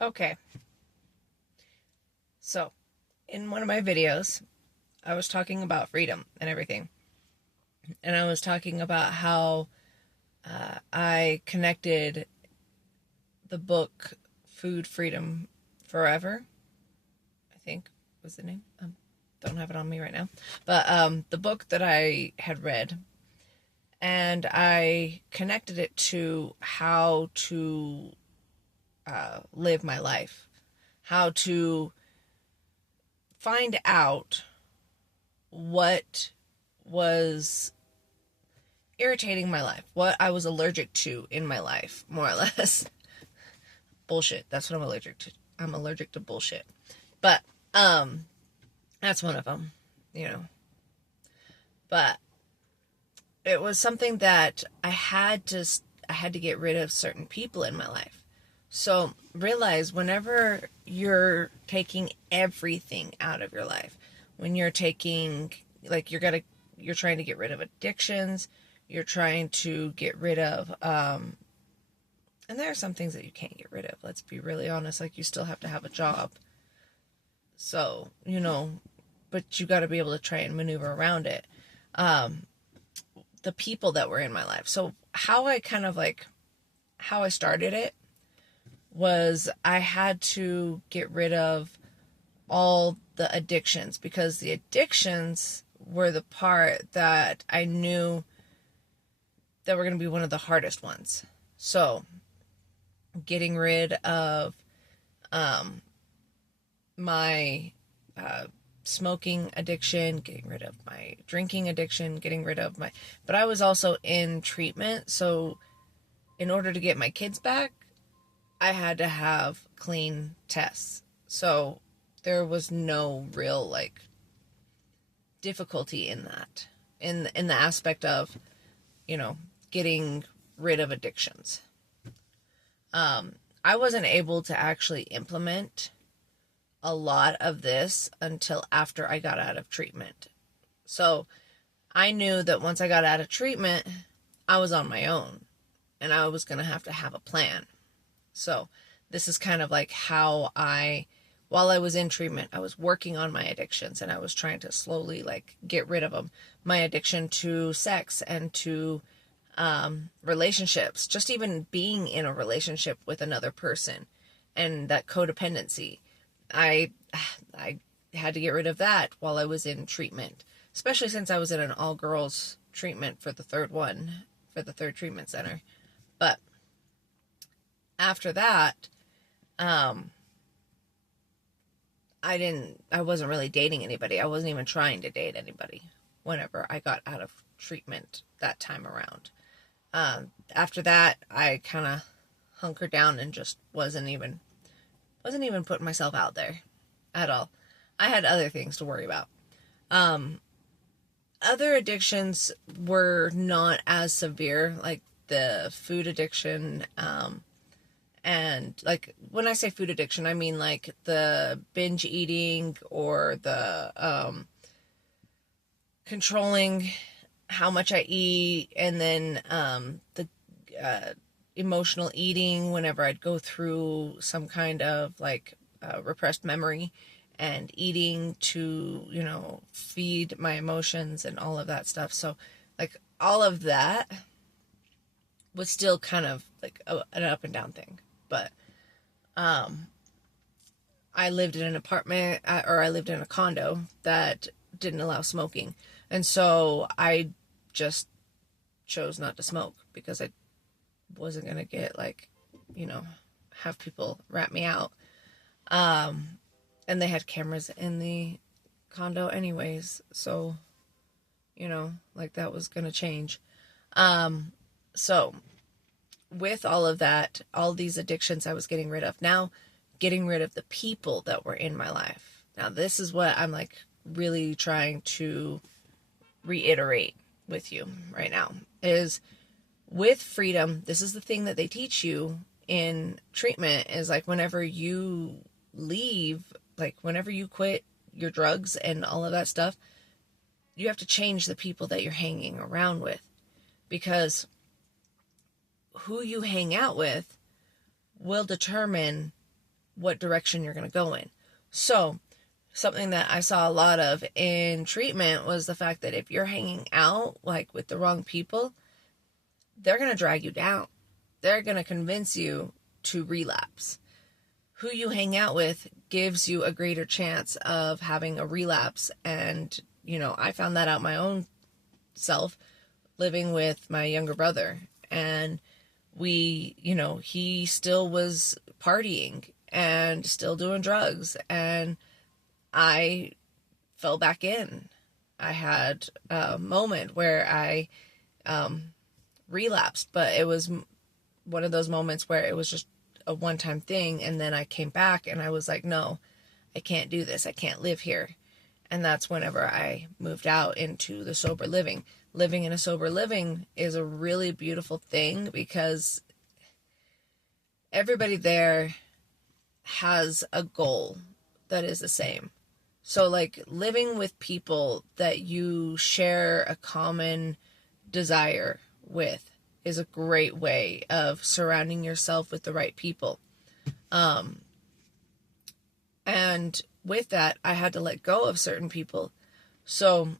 Okay, so in one of my videos, I was talking about freedom and everything. And I was talking about how I connected the book Food Freedom Forever, I think was the name. Don't have it on me right now. But the book that I had read, and I connected it to how to live my life, how to find out what was irritating my life, what I was allergic to in my life, more or less. Bullshit. That's what I'm allergic to. I'm allergic to bullshit. But that's one of them, you know. But it was something that I had to get rid of certain people in my life. So realize whenever you're taking everything out of your life, when you're taking like you're trying to get rid of addictions, you're trying to get rid of and there are some things that you can't get rid of. Let's be really honest, like you still have to have a job. So, but you got to be able to try and maneuver around it. The people that were in my life. So, how I started it was I had to get rid of all the addictions because the addictions were the part that I knew that were going to be one of the hardest ones. So, getting rid of my smoking addiction, getting rid of my drinking addiction, getting rid of my. But I was also in treatment, so in order to get my kids back, I had to have clean tests. So there was no real difficulty in that, in the aspect of, getting rid of addictions. I wasn't able to actually implement a lot of this until after I got out of treatment. So I knew that once I got out of treatment, I was on my own and I was going to have a plan. So this is kind of like how while I was in treatment, I was working on my addictions and I was trying to slowly get rid of them. My addiction to sex and to relationships, just even being in a relationship with another person and that codependency. I had to get rid of that while I was in treatment, especially since I was in an all girls treatment for the third treatment center. But after that, I wasn't really dating anybody. I wasn't even trying to date anybody whenever I got out of treatment that time around. After that, I kind of hunkered down and just wasn't even putting myself out there at all. I had other things to worry about. Other addictions were not as severe, like the food addiction. And when I say food addiction, I mean like the binge eating or the controlling how much I eat, and then the emotional eating whenever I'd go through some kind of repressed memory and eating to, feed my emotions and all of that stuff. So all of that was still kind of an up and down thing. But I lived in an apartment or I lived in a condo that didn't allow smoking. And so I just chose not to smoke because I wasn't going to get have people rat me out. And they had cameras in the condo anyways. So, that was going to change. So with all of that, all these addictions I was getting rid of. Now, getting rid of the people that were in my life. Now, this is what I'm really trying to reiterate with you right now is with freedom. This is the thing that they teach you in treatment is whenever you leave, whenever you quit your drugs and all of that stuff, you have to change the people that you're hanging around with, because who you hang out with will determine what direction you're going to go in. So something that I saw a lot of in treatment was the fact that if you're hanging out like with the wrong people, they're going to drag you down. They're going to convince you to relapse. Who you hang out with gives you a greater chance of having a relapse. And, I found that out my own self living with my younger brother. And he still was partying and still doing drugs. And I fell back in. I had a moment where I relapsed, but it was one of those moments where it was just a one-time thing, and then I came back and I was like, no, I can't do this. I can't live here. And that's whenever I moved out into the sober living. Living in a sober living is a really beautiful thing because everybody there has a goal that is the same. So like living with people that you share a common desire with is a great way of surrounding yourself with the right people. And with that, I had to let go of certain people. So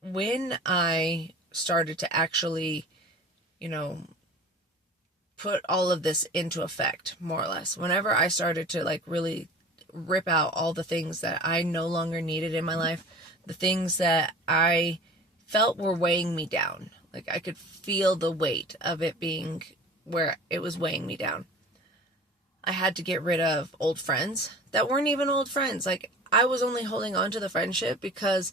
when I started to actually, put all of this into effect, more or less, whenever I started to like really rip out all the things that I no longer needed in my life, the things that I felt were weighing me down, like I could feel the weight of it being where it was weighing me down. I had to get rid of old friends that weren't even old friends. Like I was only holding on to the friendship because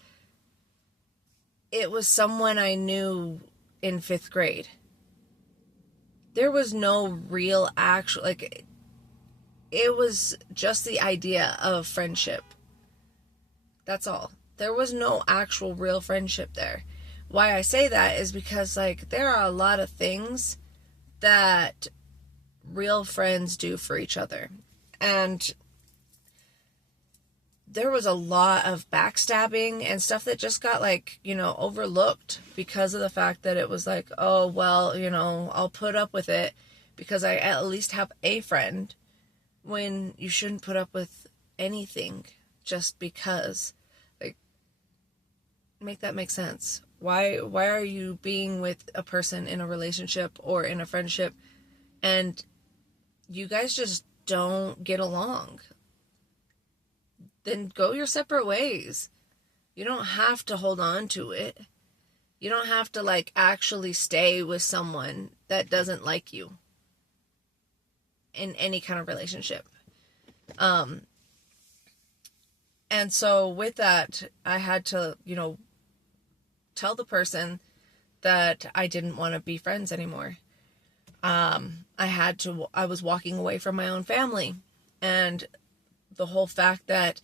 it was someone I knew in 5th grade. There was no real actual, like, it was just the idea of friendship. That's all. There was no actual real friendship there. Why I say that is because, like, there are a lot of things that real friends do for each other. And there was a lot of backstabbing and stuff that just got, like, overlooked because of the fact that it was like, oh, well, I'll put up with it because I at least have a friend, when you shouldn't put up with anything just because. Like, make that make sense. Why are you being with a person in a relationship or in a friendship and you guys just don't get along? Then go your separate ways. You don't have to hold on to it. You don't have to, like, actually stay with someone that doesn't like you in any kind of relationship. And so with that, I had to, tell the person that I didn't want to be friends anymore. I was walking away from my own family, and the whole fact that,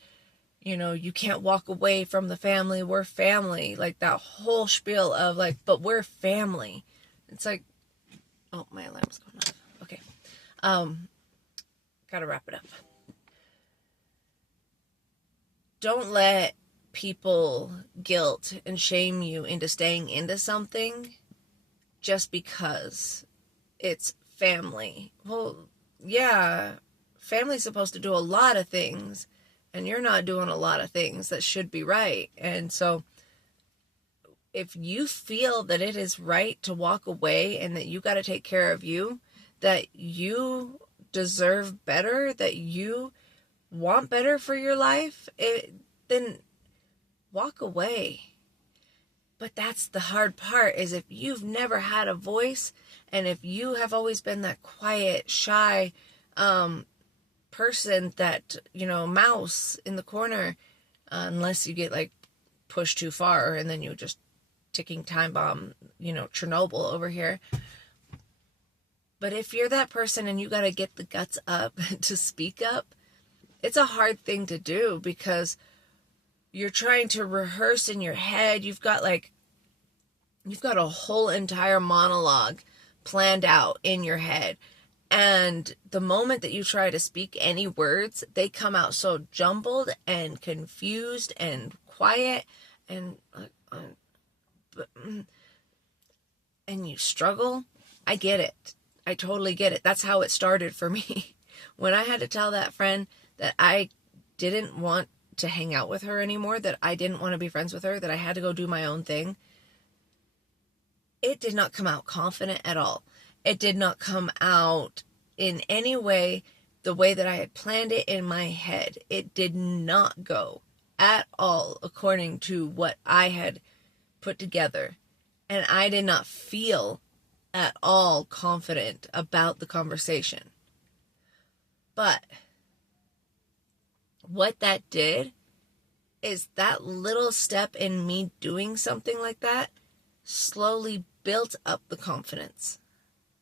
you can't walk away from the family, we're family, like that whole spiel of like, but we're family. It's like, oh, my alarm's going off. Okay. Gotta wrap it up. Don't let people guilt and shame you into staying into something just because it's family. Well, yeah, family's supposed to do a lot of things, and you're not doing a lot of things that should be right. And so if you feel that it is right to walk away and that you got to take care of you, that you deserve better, that you want better for your life, then walk away. But that's the hard part, is if you've never had a voice, and if you have always been that quiet, shy person that, mouse in the corner, unless you get like pushed too far and then you just ticking time bomb, Chernobyl over here. But if you're that person and you got to get the guts up to speak up, it's a hard thing to do because you're trying to rehearse in your head. You've got a whole entire monologue planned out in your head. And the moment that you try to speak any words, they come out so jumbled and confused and quiet and you struggle. I get it. I totally get it. That's how it started for me. When I had to tell that friend that I didn't want to hang out with her anymore, that I didn't want to be friends with her, that I had to go do my own thing, it did not come out confident at all. It did not come out in any way the way that I had planned it in my head. It did not go at all according to what I had put together. And I did not feel at all confident about the conversation. But what that did is that little step in me doing something like that slowly built up the confidence.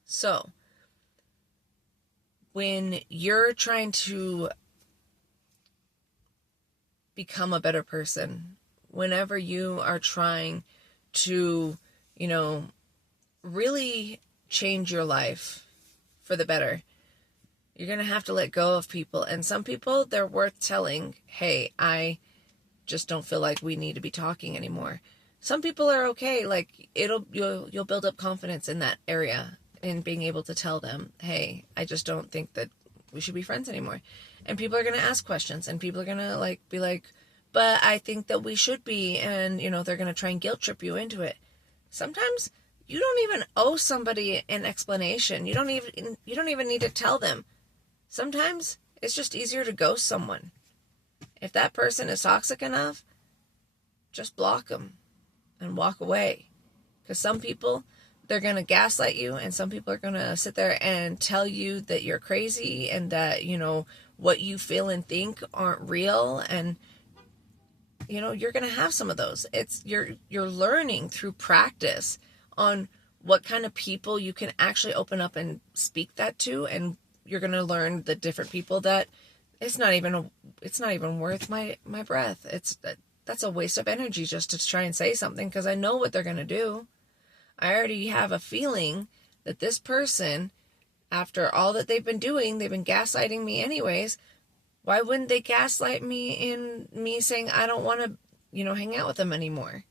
So, when you're trying to become a better person, whenever you are trying to, really change your life for the better, you're going to have to let go of people. And some people, they're worth telling, hey, I just don't feel like we need to be talking anymore. Some people are okay. Like, you'll build up confidence in that area in being able to tell them, hey, I just don't think that we should be friends anymore. And people are going to ask questions, and people are going to be like, but I think that we should be. And, they're going to try and guilt trip you into it. Sometimes you don't even owe somebody an explanation. You don't even need to tell them. Sometimes it's just easier to ghost someone. If that person is toxic enough, just block them and walk away. Because some people, they're going to gaslight you, and some people are going to sit there and tell you that you're crazy and that, what you feel and think aren't real. And, you're going to have some of those. You're learning through practice on what kind of people you can actually open up and speak that to. And you're going to learn the different people that it's not even worth my breath. That's a waste of energy just to try and say something, because I know what they're going to do. I already have a feeling that this person, after all that they've been doing, they've been gaslighting me anyways. Why wouldn't they gaslight me in me saying I don't want to, hang out with them anymore?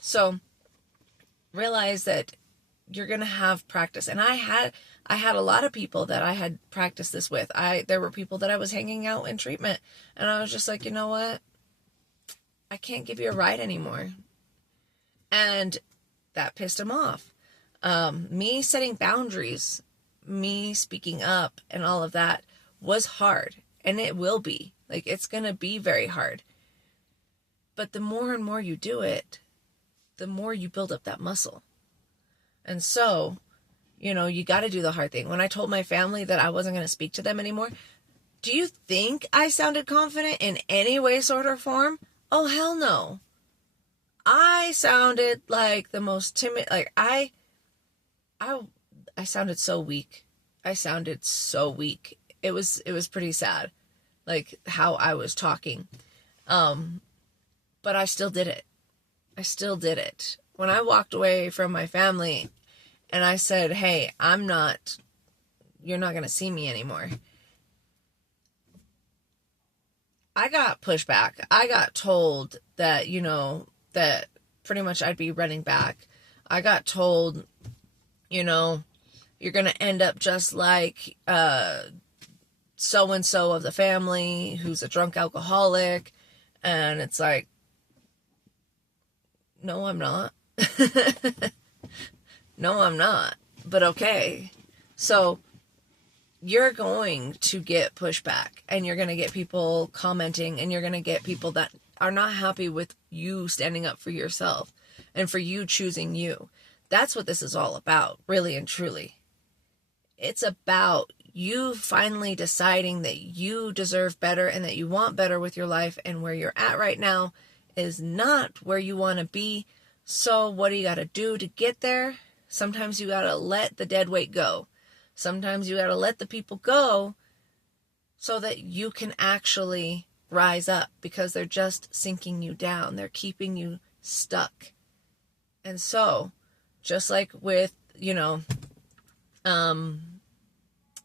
So realize that you're going to have practice. And I had a lot of people that I had practiced this with. There were people that I was hanging out in treatment, and I was just like, you know what? I can't give you a ride anymore. And that pissed him off. Me setting boundaries, me speaking up, and all of that was hard. And it will be. It's going to be very hard. But the more and more you do it, the more you build up that muscle. And so, you got to do the hard thing. When I told my family that I wasn't going to speak to them anymore, do you think I sounded confident in any way, sort, or form? Oh, hell no. I sounded like the most timid. I sounded so weak. I sounded so weak. It was pretty sad, how I was talking. But I still did it. When I walked away from my family and I said, hey, you're not going to see me anymore, I got pushback. I got told that, that pretty much I'd be running back. I got told, you're going to end up just like so-and-so of the family who's a drunk alcoholic. And it's like, no, I'm not. No, I'm not. But okay. So you're going to get pushback, and you're going to get people commenting, and you're going to get people that are not happy with you standing up for yourself and for you choosing you. That's what this is all about, really and truly. It's about you finally deciding that you deserve better and that you want better with your life, and where you're at right now is not where you want to be. So what do you got to do to get there? Sometimes you got to let the dead weight go. Sometimes you got to let the people go so that you can actually rise up, because they're just sinking you down. They're keeping you stuck. And so, just like with, I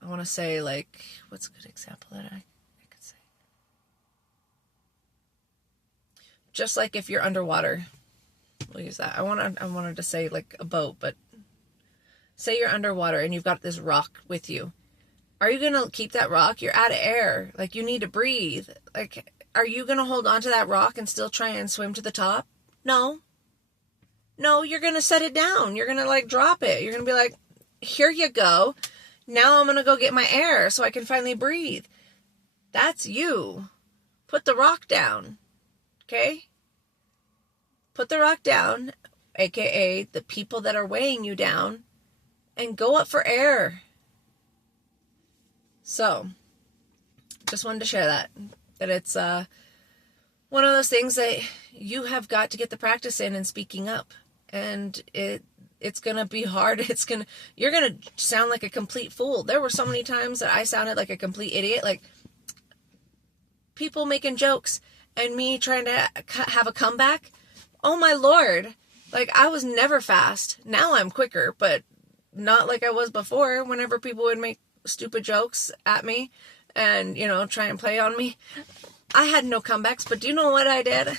want to say, what's a good example that I could say? Just like if you're underwater, we'll use that. I wanted to say a boat, but say you're underwater and you've got this rock with you. Are you going to keep that rock? You're out of air. Like, you need to breathe. Like, are you going to hold on to that rock and still try and swim to the top? No. No, you're going to set it down. You're going to, like, drop it. You're going to be like, here you go. Now I'm going to go get my air so I can finally breathe. That's you. Put the rock down. Okay? Put the rock down, aka the people that are weighing you down, and go up for air. So, just wanted to share that it's one of those things that you have got to get the practice in speaking up. And it's going to be hard. You're going to sound like a complete fool. There were so many times that I sounded like a complete idiot, like people making jokes and me trying to have a comeback. Oh my Lord. Like, I was never fast. Now I'm quicker, but not like I was before, whenever people would make stupid jokes at me and, try and play on me. I had no comebacks, but do you know what I did?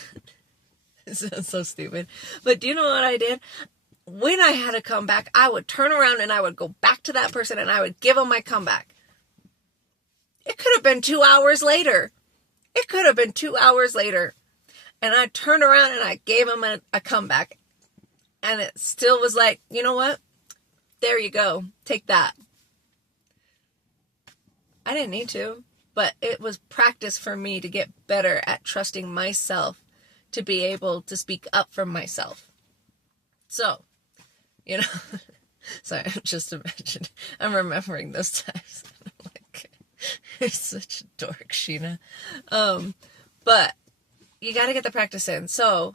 It sounds so stupid. But do you know what I did? When I had a comeback, I would turn around and I would go back to that person and I would give them my comeback. It could have been 2 hours later. And I turned around and I gave him a comeback. And it still was like, you know what? There you go. Take that. I didn't need to, but it was practice for me to get better at trusting myself to be able to speak up for myself. So, sorry, I'm remembering those times. I'm like, you're such a dork, Sheena. But you got to get the practice in. So,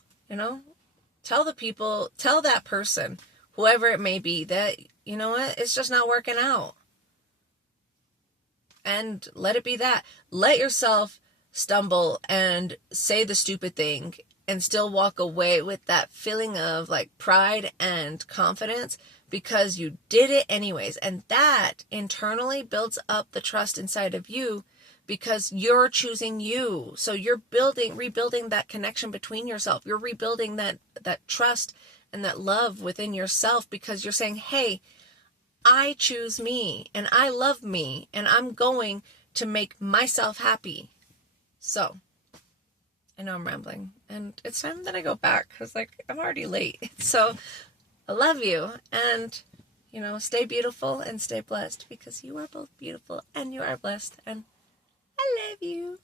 tell that person, whoever it may be, that, you know what, it's just not working out. And let it be that. Let yourself stumble and say the stupid thing and still walk away with that feeling of like pride and confidence because you did it anyways. And that internally builds up the trust inside of you because you're choosing you. So you're rebuilding that connection between yourself. You're rebuilding that trust and that love within yourself because you're saying, hey, I choose me and I love me and I'm going to make myself happy. So, I know I'm rambling and it's time that I go back because I'm already late. So, I love you and, stay beautiful and stay blessed because you are both beautiful and you are blessed and I love you.